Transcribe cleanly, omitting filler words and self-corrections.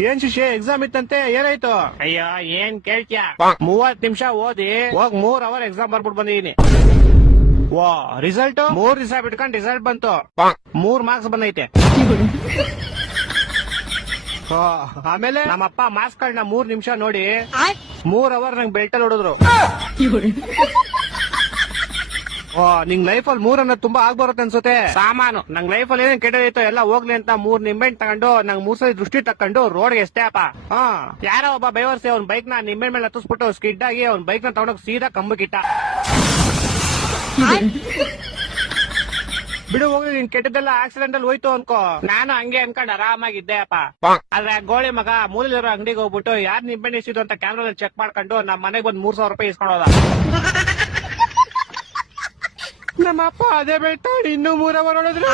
ಏನ್ ಶಿಷ್ಯ ಎಕ್ಸಾಮ್ ಇತ್ತಂತೆ ಏನಾಯ್ತು? ಅಯ್ಯೋ ಏನ್ ಕೇಳ್ತ್ಯಾ 30 ನಿಮಿಷ ಓದಿ ಹೋಗ್ 3 ಅವರ್ ಎಕ್ಸಾಮ್ ಬರ್ಬಿಟ್ಟು ಬಂದಿದೀನಿ. ವಾ ರಿಸಲ್ಟ್ 3 ದಿವಸ ಬಿಟ್ಕೊಂಡ್ ರಿಸಲ್ಟ್ ಬಂತು. 3 ಮಾರ್ಕ್ಸ್ ಬಂದೈತೆ. ಆಮೇಲೆ ನಮ್ಮಪ್ಪ ಮಾರ್ಕ್ಸ್ ಗಳನ್ನ 3 ನಿಮಿಷ ನೋಡಿ 3 ಅವರ್ ನಂಗೆ ಬೆಲ್ಟಲ್ಲಿ ಹೊಡೆದ್ರು. ನಿಂಗ್ ಲೈಫ್ ಅಲ್ಲಿ 3 ಅನ್ನೋದು ತುಂಬಾ ಆಗ್ಬರುತ್ತೆ ಅನ್ಸುತ್ತೆ. ಸಾಮಾನು ನಂಗ್ ಲೈಫ್ ಅಲ್ಲಿ ಏನೇನ್ ಕೆಟ್ಟದೈತೋ ಎಲ್ಲ ಹೋಗ್ಲಿ ಅಂತ 3 ನಿಂಬೆಹಣ್ಣು ತಗೊಂಡು ನಂಗ್ 3 ಸಲ ದೃಷ್ಟಿ ತಕೊಂಡು ರೋಡ್ಗೆ ಎಷ್ಟೇ ಅಪ್ಪ. ಯಾರೋ ಒಬ್ಬ ಬೈವರ್ಸಿ ಅವ್ನ ಬೈಕ್ ನ ನಿಂಬೆಹಣ್ಣು ಮೇಲೆ ಹತ್ತಿಸ್ಬಿಟ್ಟು ಸ್ಕಿಡ್ ಆಗಿ ಅವ್ನ ಬೈಕ್ ನ ತಗೊಂಡೋಗಿ ಸೀದಾ ಕಂಬಕ್ಕಿಟ್ಟ. ಬಿಡು ಹೋಗ್ಲಿ, ನಿನ್ ಕೆಟ್ಟದೆಲ್ಲ ಆಕ್ಸಿಡೆಂಟ್ ಅಲ್ಲಿ ಹೋಯ್ತು ಅನ್ಕೋ. ನಾನು ಹಂಗೆ ಅನ್ಕೊಂಡ್ ಆರಾಮಾಗಿದ್ದೆ ಅಪ್ಪ. ಆದ್ರೆ ಗೋಳಿ ಮಗ ಮೂಲಲಿರೋ ಅಂಗಡಿಗೆ ಹೋಗ್ಬಿಟ್ಟು ಯಾರ್ ನಿಂಬೆಹಣ್ಣು ಇಸಿದು ಅಂತ ಕ್ಯಾಮ್ರಾ ಚೆಕ್ ಮಾಡ್ಕೊಂಡು ನಮ್ ಮನೆಗ್ ಬಂದ್ 3,000 ರೂಪಾಯಿ ಇಸ್ಕೊಂಡೋದ. ನಮ್ಮ ಅಪ್ಪ ಅದೇ ಬೆಳ್ತಾಡಿ ಇನ್ನೂ 3 ಅವರ್ ಹೊಡೆದ್ರು.